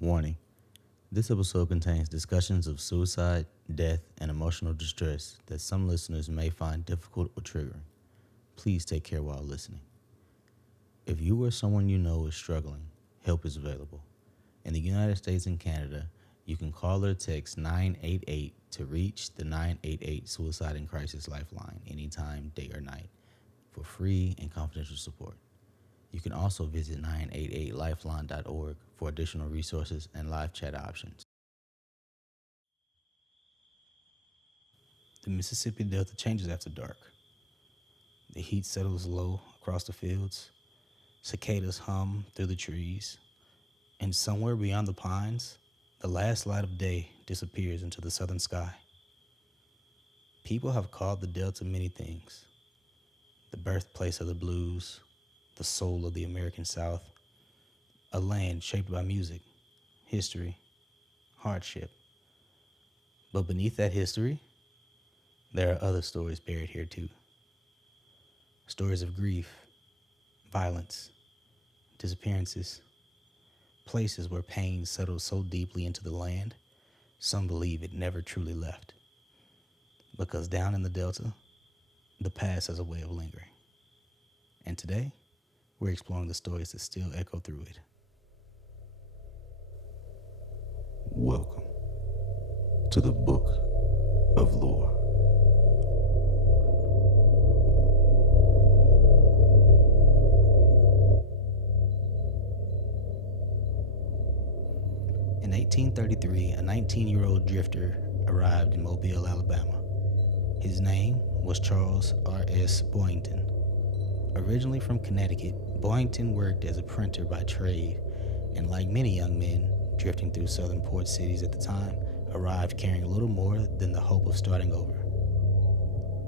Warning: this episode contains discussions of suicide, death, and emotional distress that some listeners may find difficult or triggering. Please take care while listening. If you or someone you know is struggling, help is available. In the United States and Canada, you can call or text 988 to reach the 988 Suicide and Crisis Lifeline anytime, day or night, for free and confidential support. You can also visit 988lifeline.org for additional resources and live chat options. The Mississippi Delta changes after dark. The heat settles low across the fields. Cicadas hum through the trees. And somewhere beyond the pines, the last light of day disappears into the southern sky. People have called the Delta many things: the birthplace of the blues, the soul of the American South, a land shaped by music, history, hardship. But beneath that history, there are other stories buried here too. Stories of grief, violence, disappearances, places where pain settled so deeply into the land, some believe it never truly left. Because down in the Delta, the past has a way of lingering. And today, we're exploring the stories that still echo through it. Welcome to the Book of Lore. In 1833, a 19-year-old drifter arrived in Mobile, Alabama. His name was Charles R.S. Boynton. Originally from Connecticut, Boynton worked as a printer by trade, and like many young men drifting through southern port cities at the time, arrived carrying little more than the hope of starting over.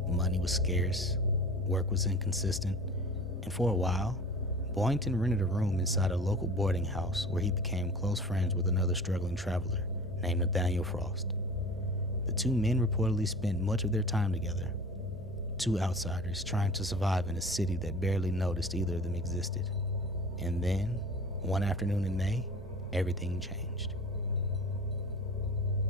Money was scarce, work was inconsistent, and for a while, Boynton rented a room inside a local boarding house where he became close friends with another struggling traveler named Nathaniel Frost. The two men reportedly spent much of their time together, two outsiders trying to survive in a city that barely noticed either of them existed. And then, one afternoon in May, everything changed.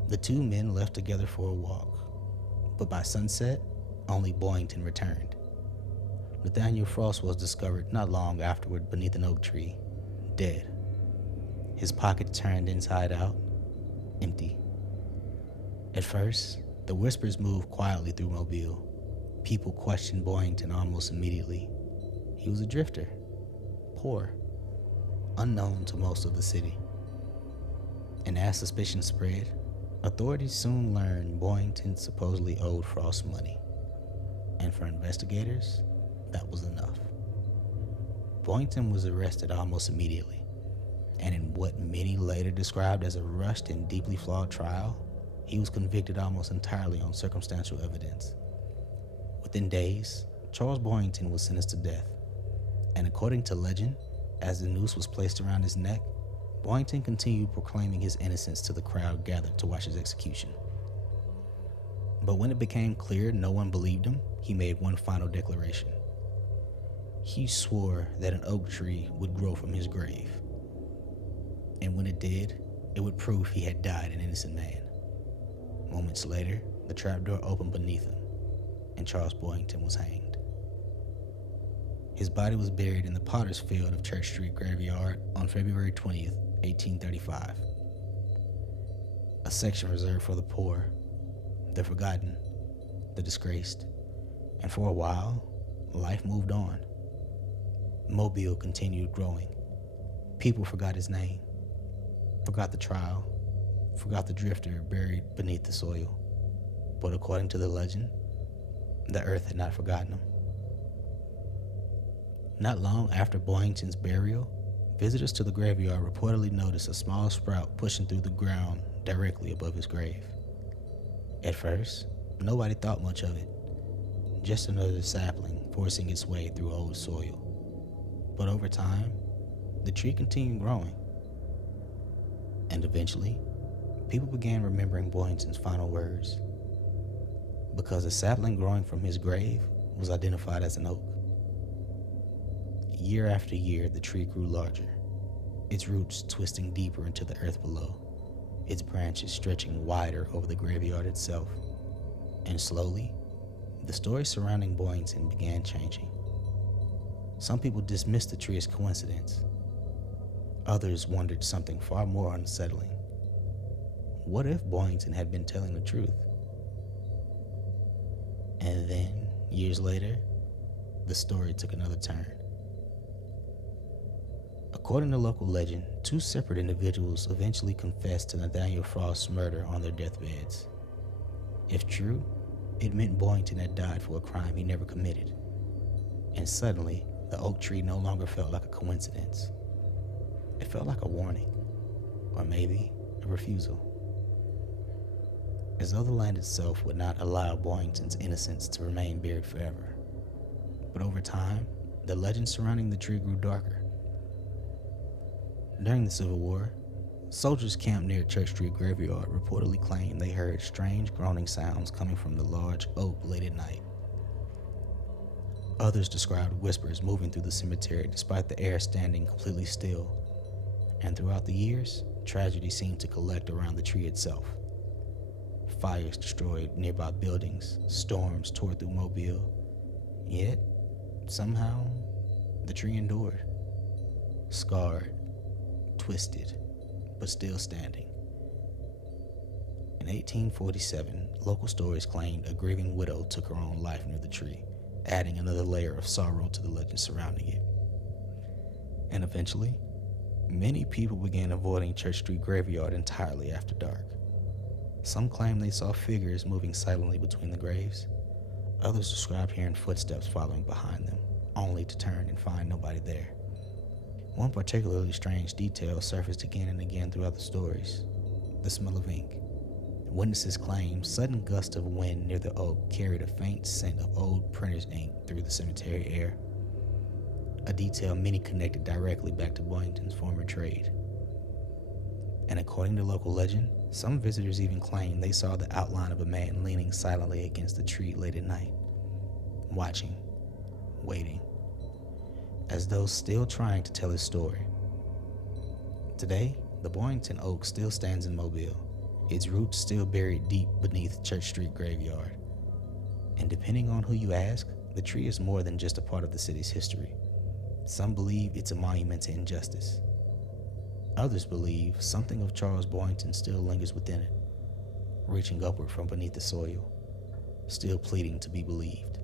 The two men left together for a walk, but by sunset, only Boynton returned. Nathaniel Frost was discovered not long afterward beneath an oak tree, dead. His pocket turned inside out, empty. At first, the whispers moved quietly through Mobile. People questioned Boynton almost immediately. He was a drifter, poor, unknown to most of the city. And as suspicion spread, authorities soon learned Boynton supposedly owed Frost money. And for investigators, that was enough. Boynton was arrested almost immediately, and in what many later described as a rushed and deeply flawed trial, he was convicted almost entirely on circumstantial evidence. Within days, Charles Boynton was sentenced to death, and according to legend, as the noose was placed around his neck, Boynton continued proclaiming his innocence to the crowd gathered to watch his execution. But when it became clear no one believed him, he made one final declaration. He swore that an oak tree would grow from his grave, and when it did, it would prove he had died an innocent man. Moments later, the trapdoor opened beneath him, and Charles Boynton was hanged. His body was buried in the Potter's Field of Church Street Graveyard on February 20th, 1835. A section reserved for the poor, the forgotten, the disgraced, and for a while, life moved on. Mobile continued growing. People forgot his name, forgot the trial, forgot the drifter buried beneath the soil. But according to the legend, the earth had not forgotten him. Not long after Boynton's burial, visitors to the graveyard reportedly noticed a small sprout pushing through the ground directly above his grave. At first, nobody thought much of it, just another sapling forcing its way through old soil. But over time, the tree continued growing. And eventually, people began remembering Boynton's final words, because a sapling growing from his grave was identified as an oak. Year after year, the tree grew larger, its roots twisting deeper into the earth below, its branches stretching wider over the graveyard itself. And slowly, the story surrounding Boynton began changing. Some people dismissed the tree as coincidence. Others wondered something far more unsettling. What if Boynton had been telling the truth? And then, years later, the story took another turn. According to local legend, two separate individuals eventually confessed to Nathaniel Frost's murder on their deathbeds. If true, it meant Boynton had died for a crime he never committed. And suddenly, the oak tree no longer felt like a coincidence. It felt like a warning, or maybe a refusal. As though the land itself would not allow Boynton's innocence to remain buried forever. But over time, the legend surrounding the tree grew darker. During the Civil War, soldiers camped near Church Street Graveyard reportedly claimed they heard strange groaning sounds coming from the large oak late at night. Others described whispers moving through the cemetery despite the air standing completely still. And throughout the years, tragedy seemed to collect around the tree itself. Fires destroyed nearby buildings, storms tore through Mobile. Yet, somehow, the tree endured. Scarred, twisted, but still standing. In 1847, local stories claimed a grieving widow took her own life near the tree, adding another layer of sorrow to the legend surrounding it. And eventually, many people began avoiding Church Street Graveyard entirely after dark. Some claimed they saw figures moving silently between the graves. Others described hearing footsteps following behind them, only to turn and find nobody there. One particularly strange detail surfaced again and again throughout the stories: the smell of ink. Witnesses claimed sudden gusts of wind near the oak carried a faint scent of old printer's ink through the cemetery air, a detail many connected directly back to Boynton's former trade. And according to local legend, some visitors even claimed they saw the outline of a man leaning silently against the tree late at night, watching, waiting, as though still trying to tell his story. Today, the Boynton Oak still stands in Mobile, its roots still buried deep beneath Church Street Graveyard. And depending on who you ask, the tree is more than just a part of the city's history. Some believe it's a monument to injustice. Others believe something of Charles Boynton still lingers within it, reaching upward from beneath the soil, still pleading to be believed.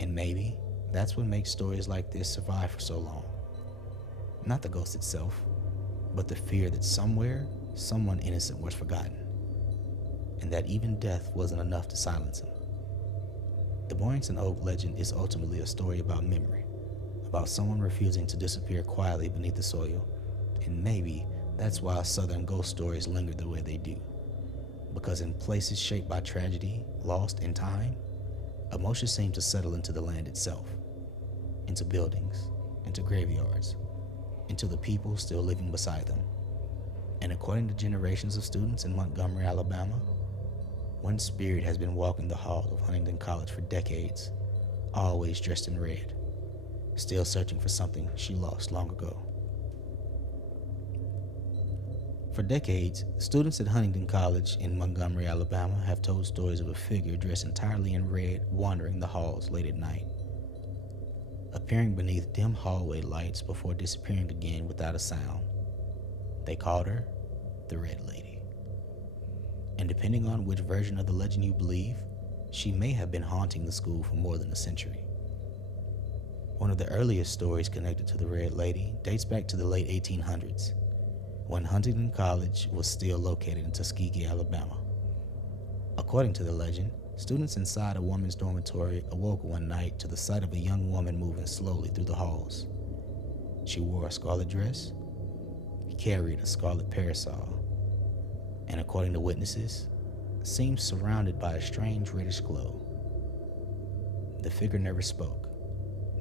And maybe that's what makes stories like this survive for so long. Not the ghost itself, but the fear that somewhere, someone innocent was forgotten, and that even death wasn't enough to silence him. The Boynton Oak legend is ultimately a story about memory, about someone refusing to disappear quietly beneath the soil. And maybe that's why Southern ghost stories linger the way they do. Because in places shaped by tragedy, lost in time, emotions seem to settle into the land itself, into buildings, into graveyards, into the people still living beside them. And according to generations of students in Montgomery, Alabama, one spirit has been walking the halls of Huntington College for decades, always dressed in red, still searching for something she lost long ago. For decades, students at Huntington College in Montgomery, Alabama have told stories of a figure dressed entirely in red wandering the halls late at night, appearing beneath dim hallway lights before disappearing again without a sound. They called her the Red Lady. And depending on which version of the legend you believe, she may have been haunting the school for more than a century. One of the earliest stories connected to the Red Lady dates back to the late 1800s, when Huntington College was still located in Tuskegee, Alabama. According to the legend, students inside a woman's dormitory awoke one night to the sight of a young woman moving slowly through the halls. She wore a scarlet dress, carried a scarlet parasol, and according to witnesses, seemed surrounded by a strange reddish glow. The figure never spoke,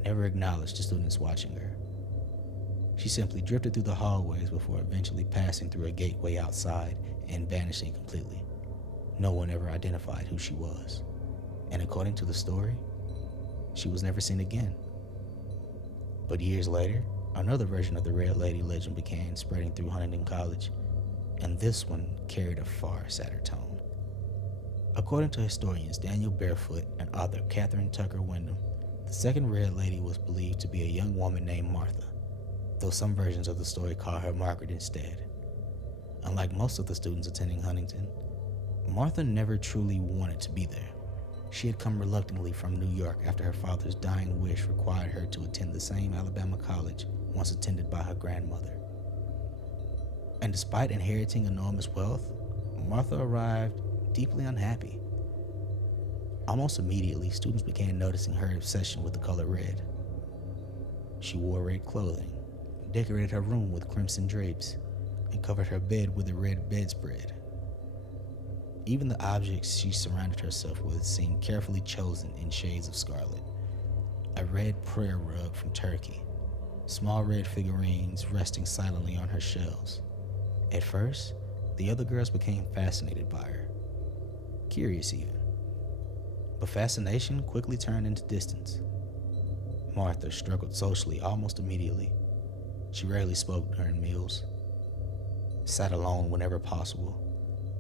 never acknowledged the students watching her. She simply drifted through the hallways before eventually passing through a gateway outside and vanishing completely. No one ever identified who she was. And according to the story, she was never seen again. But years later, Another version of the Red Lady legend began spreading through Huntington College, and this one carried a far sadder tone. According to historians Daniel Barefoot and author Catherine Tucker Wyndham, the second Red Lady was believed to be a young woman named Martha, though some versions of the story call her Margaret instead. Unlike most of the students attending Huntington, Martha never truly wanted to be there. She had come reluctantly from New York after her father's dying wish required her to attend the same Alabama college once attended by her grandmother. And despite inheriting enormous wealth, Martha arrived deeply unhappy. Almost immediately, students began noticing her obsession with the color red. She wore red clothing, decorated her room with crimson drapes, and covered her bed with a red bedspread. Even the objects she surrounded herself with seemed carefully chosen in shades of scarlet. A red prayer rug from Turkey, small red figurines resting silently on her shelves. At first, the other girls became fascinated by her, curious even. But fascination quickly turned into distance. Martha struggled socially almost immediately. She rarely spoke during meals, sat alone whenever possible,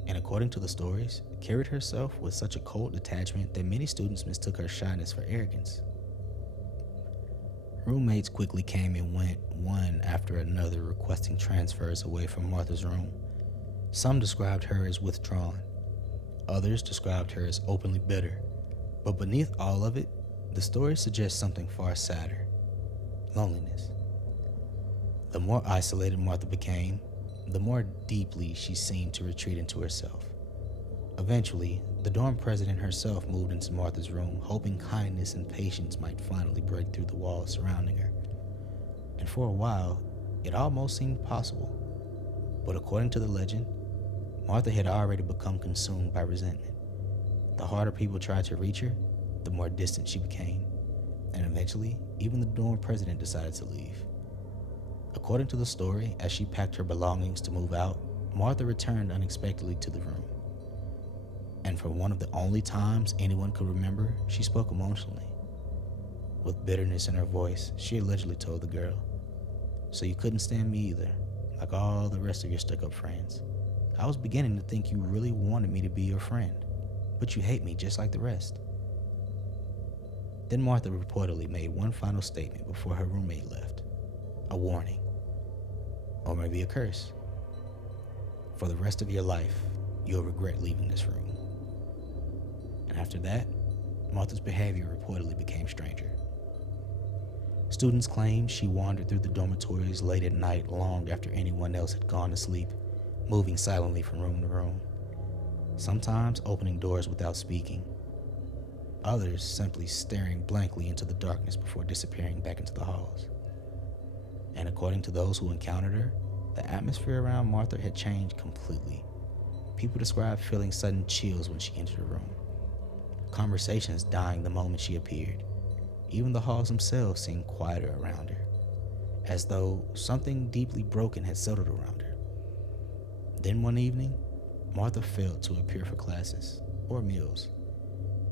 and according to the stories, carried herself with such a cold detachment that many students mistook her shyness for arrogance. Roommates quickly came and went, one after another, requesting transfers away from Martha's room. Some described her as withdrawn. Others described her as openly bitter. But beneath all of it, the story suggests something far sadder: loneliness. The more isolated Martha became, the more deeply she seemed to retreat into herself. Eventually, the dorm president herself moved into Martha's room, hoping kindness and patience might finally break through the walls surrounding her. And for a while, it almost seemed possible. But according to the legend, Martha had already become consumed by resentment. The harder people tried to reach her, the more distant she became. And eventually, even the dorm president decided to leave. According to the story, as she packed her belongings to move out, Martha returned unexpectedly to the room. And for one of the only times anyone could remember, she spoke emotionally. With bitterness in her voice, she allegedly told the girl, "So you couldn't stand me either, like all the rest of your stuck-up friends. I was beginning to think you really wanted me to be your friend, but you hate me just like the rest." Then Martha reportedly made one final statement before her roommate left. A warning, or maybe a curse. For the rest of your life, you'll regret leaving this room. And after that, Martha's behavior reportedly became stranger. Students claimed she wandered through the dormitories late at night long after anyone else had gone to sleep, moving silently from room to room, sometimes opening doors without speaking, others simply staring blankly into the darkness before disappearing back into the halls. And according to those who encountered her, the atmosphere around Martha had changed completely. People described feeling sudden chills when she entered the room, conversations dying the moment she appeared. Even the halls themselves seemed quieter around her, as though something deeply broken had settled around her. Then one evening, Martha failed to appear for classes or meals.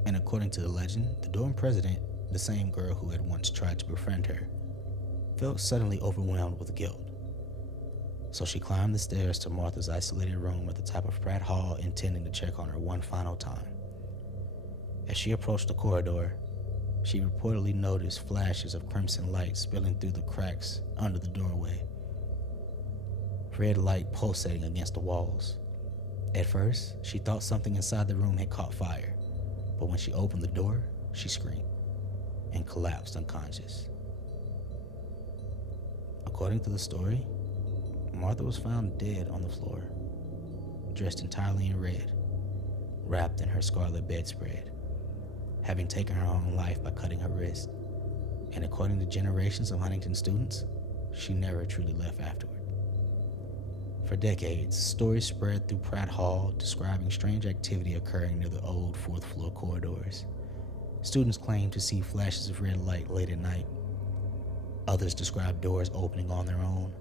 And according to the legend, the dorm president, the same girl who had once tried to befriend her, felt suddenly overwhelmed with guilt. So she climbed the stairs to Martha's isolated room at the top of Pratt Hall, intending to check on her one final time. As she approached the corridor, she reportedly noticed flashes of crimson light spilling through the cracks under the doorway, red light pulsating against the walls. At first, she thought something inside the room had caught fire, but when she opened the door, she screamed and collapsed unconscious. According to the story, Martha was found dead on the floor, dressed entirely in red, wrapped in her scarlet bedspread, having taken her own life by cutting her wrist. And according to generations of Huntington students, she never truly left afterward. For decades, stories spread through Pratt Hall describing strange activity occurring near the old fourth-floor corridors. Students claimed to see flashes of red light late at night. Others described doors opening on their own.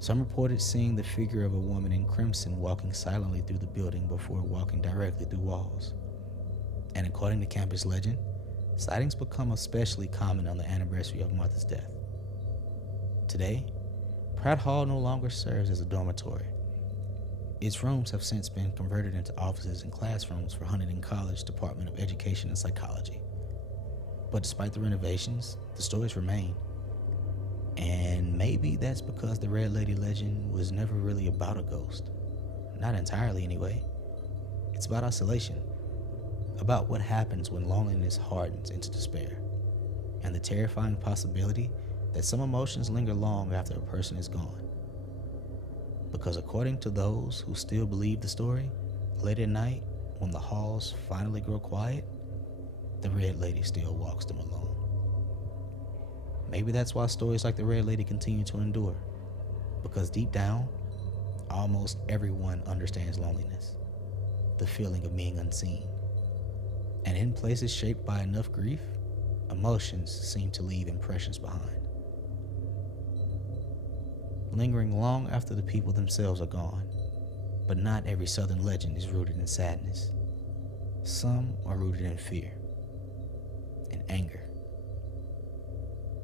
Some reported seeing the figure of a woman in crimson walking silently through the building before walking directly through walls. And according to campus legend, sightings become especially common on the anniversary of Martha's death. Today, Pratt Hall no longer serves as a dormitory. Its rooms have since been converted into offices and classrooms for Huntington College Department of Education and Psychology. But despite the renovations, the stories remain. And maybe that's because the Red Lady legend was never really about a ghost. Not entirely, anyway. It's about isolation, about what happens when loneliness hardens into despair, and the terrifying possibility that some emotions linger long after a person is gone. Because according to those who still believe the story, late at night, when the halls finally grow quiet, the Red Lady still walks them alone. Maybe that's why stories like the Red Lady continue to endure, because deep down, almost everyone understands loneliness, the feeling of being unseen. And in places shaped by enough grief, emotions seem to leave impressions behind, lingering long after the people themselves are gone. But not every Southern legend is rooted in sadness. Some are rooted in fear, in anger,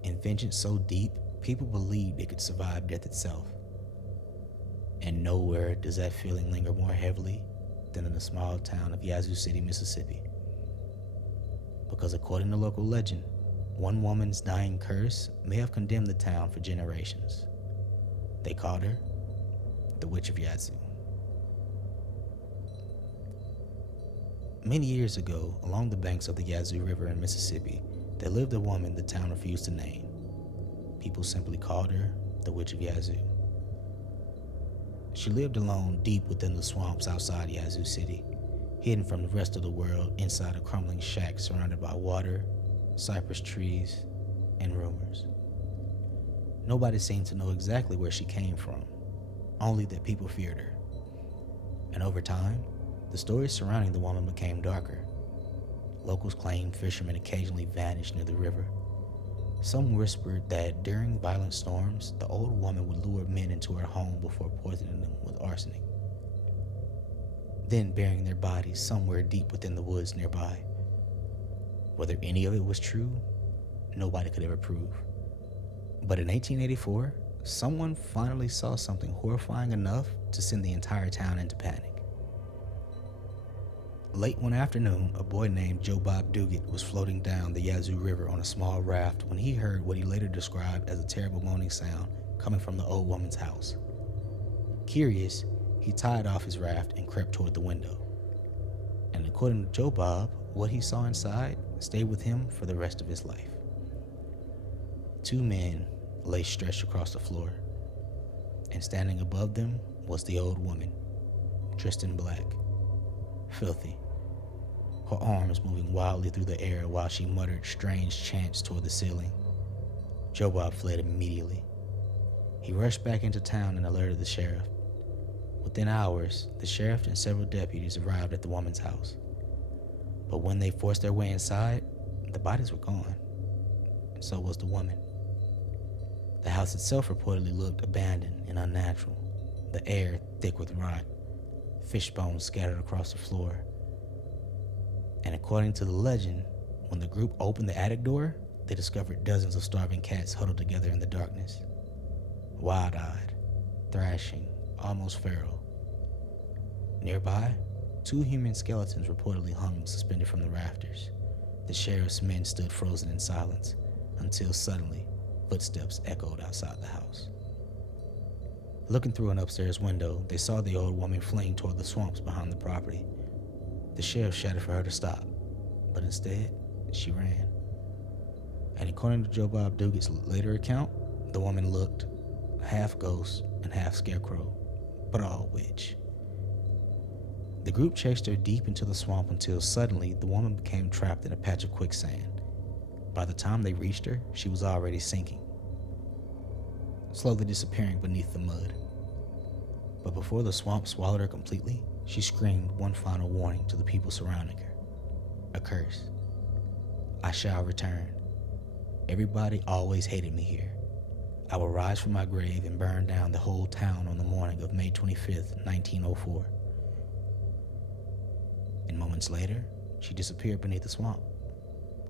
in vengeance so deep, people believed it could survive death itself. And nowhere does that feeling linger more heavily than in the small town of Yazoo City, Mississippi. Because according to local legend, one woman's dying curse may have condemned the town for generations. They called her the Witch of Yazoo. Many years ago, along the banks of the Yazoo River in Mississippi, there lived a woman the town refused to name. People simply called her the Witch of Yazoo. She lived alone deep within the swamps outside Yazoo City, hidden from the rest of the world inside a crumbling shack surrounded by water, cypress trees, and rumors. Nobody seemed to know exactly where she came from, only that people feared her. And over time, the stories surrounding the woman became darker. Locals claimed fishermen occasionally vanished near the river. Some whispered that during violent storms, the old woman would lure men into her home before poisoning them with arsenic, then burying their bodies somewhere deep within the woods nearby. Whether any of it was true, nobody could ever prove. But in 1884, someone finally saw something horrifying enough to send the entire town into panic. Late one afternoon, a boy named Joe Bob Duguid was floating down the Yazoo River on a small raft when he heard what he later described as a terrible moaning sound coming from the old woman's house. Curious, he tied off his raft and crept toward the window. And according to Joe Bob, what he saw inside stayed with him for the rest of his life. Two men lay stretched across the floor, and standing above them was the old woman, dressed in black, filthy, her arms moving wildly through the air while she muttered strange chants toward the ceiling. Joe Bob fled immediately. He rushed back into town and alerted the sheriff. Within hours, the sheriff and several deputies arrived at the woman's house. But when they forced their way inside, the bodies were gone, and so was the woman. The house itself reportedly looked abandoned and unnatural, the air thick with rot, fish bones scattered across the floor. And according to the legend, when the group opened the attic door, they discovered dozens of starving cats huddled together in the darkness, wide-eyed, thrashing, almost feral. Nearby, two human skeletons reportedly hung suspended from the rafters. The sheriff's men stood frozen in silence until suddenly footsteps echoed outside the house. Looking through an upstairs window, they saw the old woman fleeing toward the swamps behind the property. The sheriff shouted for her to stop, but instead, she ran. And according to Joe Bob Duguid's later account, the woman looked half ghost and half scarecrow, but all witch. The group chased her deep into the swamp until suddenly the woman became trapped in a patch of quicksand. By the time they reached her, she was already sinking, slowly disappearing beneath the mud. But before the swamp swallowed her completely, she screamed one final warning to the people surrounding her. A curse. I shall return. Everybody always hated me here. I will rise from my grave and burn down the whole town on the morning of May 25th, 1904. And moments later, she disappeared beneath the swamp.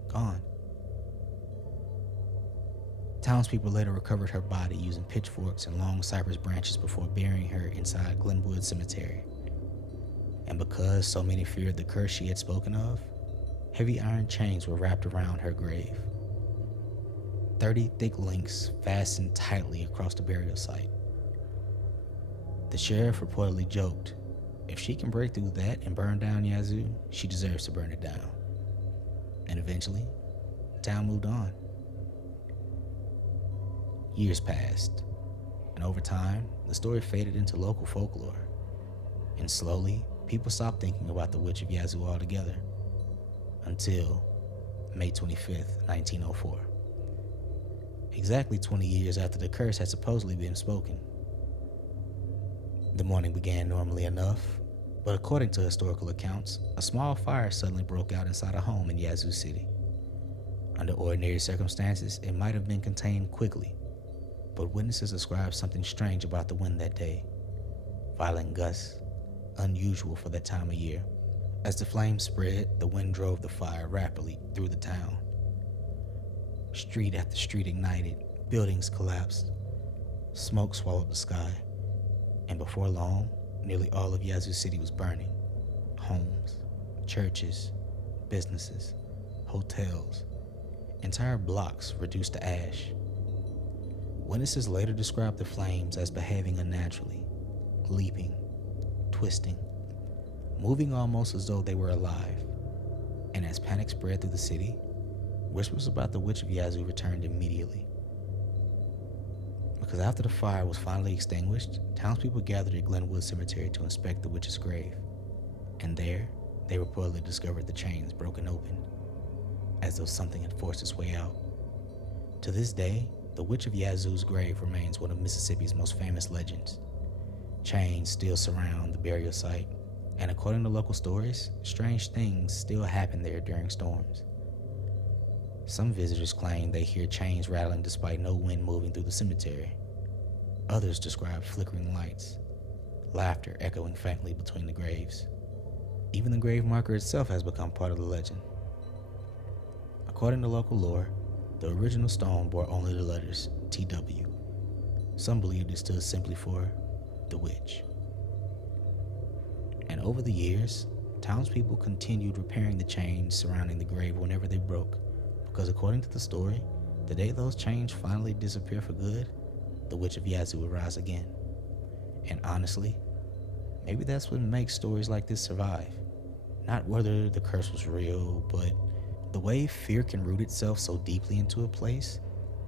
Gone. Townspeople later recovered her body using pitchforks and long cypress branches before burying her inside Glenwood Cemetery. And because so many feared the curse she had spoken of, heavy iron chains were wrapped around her grave. 30 thick links fastened tightly across the burial site. The sheriff reportedly joked, if she can break through that and burn down Yazoo, she deserves to burn it down. And eventually, the town moved on. Years passed, and over time, the story faded into local folklore. And slowly, people stopped thinking about the Witch of Yazoo altogether. Until May 25th, 1904. Exactly 20 years after the curse had supposedly been spoken. The morning began normally enough, but according to historical accounts, a small fire suddenly broke out inside a home in Yazoo City. Under ordinary circumstances, it might have been contained quickly, but witnesses described something strange about the wind that day. Violent gusts, unusual for that time of year. As the flames spread, the wind drove the fire rapidly through the town. Street after street ignited, buildings collapsed, smoke swallowed the sky, and before long, nearly all of Yazoo City was burning. Homes, churches, businesses, hotels, entire blocks reduced to ash. Witnesses later described the flames as behaving unnaturally, leaping, twisting, moving almost as though they were alive. And as panic spread through the city, whispers about the Witch of Yazoo returned immediately. Because after the fire was finally extinguished, townspeople gathered at Glenwood Cemetery to inspect the witch's grave. And there, they reportedly discovered the chains broken open, as though something had forced its way out. To this day, the Witch of Yazoo's grave remains one of Mississippi's most famous legends. Chains still surround the burial site, and according to local stories, strange things still happen there during storms. Some visitors claim they hear chains rattling despite no wind moving through the cemetery. Others describe flickering lights, laughter echoing faintly between the graves. Even the grave marker itself has become part of the legend. According to local lore, the original stone bore only the letters TW. Some believed it stood simply for the witch. And over the years, townspeople continued repairing the chains surrounding the grave whenever they broke, because according to the story, the day those chains finally disappear for good, the Witch of Yazoo will rise again. And honestly, maybe that's what makes stories like this survive. Not whether the curse was real, but the way fear can root itself so deeply into a place,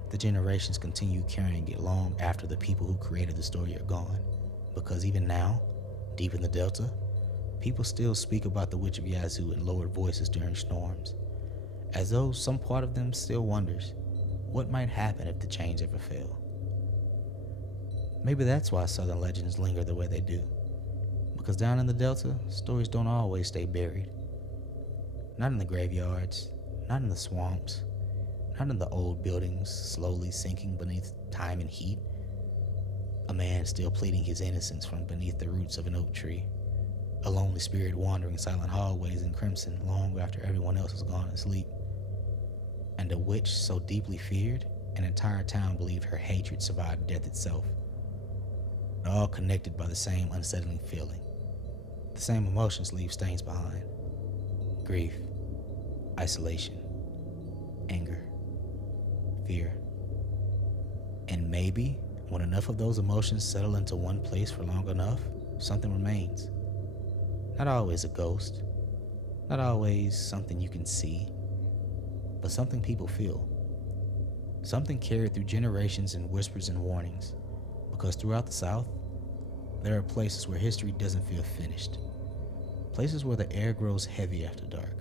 the generations continue carrying it long after the people who created the story are gone. Because even now, deep in the Delta, people still speak about the Witch of Yazoo in lowered voices during storms, as though some part of them still wonders what might happen if the chains ever fell. Maybe that's why Southern legends linger the way they do, because down in the Delta, stories don't always stay buried. Not in the graveyards, not in the swamps, not in the old buildings slowly sinking beneath time and heat. A man still pleading his innocence from beneath the roots of an oak tree. A lonely spirit wandering silent hallways in crimson long after everyone else has gone to sleep. And a witch so deeply feared, an entire town believed her hatred survived death itself. All connected by the same unsettling feeling. The same emotions leave stains behind. Grief, isolation, anger, fear. And maybe when enough of those emotions settle into one place for long enough, something remains. Not always a ghost, not always something you can see, but something people feel. Something carried through generations in whispers and warnings, because throughout the South, there are places where history doesn't feel finished. Places where the air grows heavy after dark,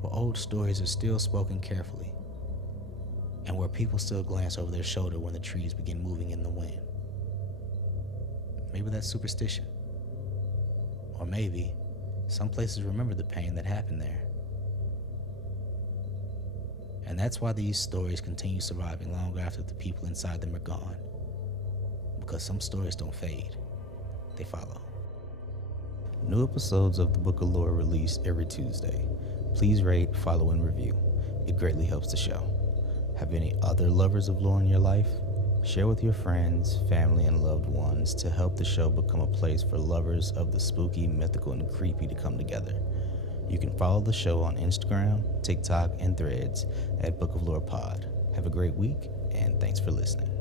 where old stories are still spoken carefully, and where people still glance over their shoulder when the trees begin moving in the wind. Maybe that's superstition. Or maybe some places remember the pain that happened there. And that's why these stories continue surviving long after the people inside them are gone. Because some stories don't fade, they follow. New episodes of the Book of Lore released every Tuesday. Please rate, follow, and review. It greatly helps the show. Have any other lovers of lore in your life? Share with your friends, family, and loved ones to help the show become a place for lovers of the spooky, mythical, and creepy to come together. You can follow the show on Instagram, TikTok, and Threads at Book of Lore Pod. Have a great week, and thanks for listening.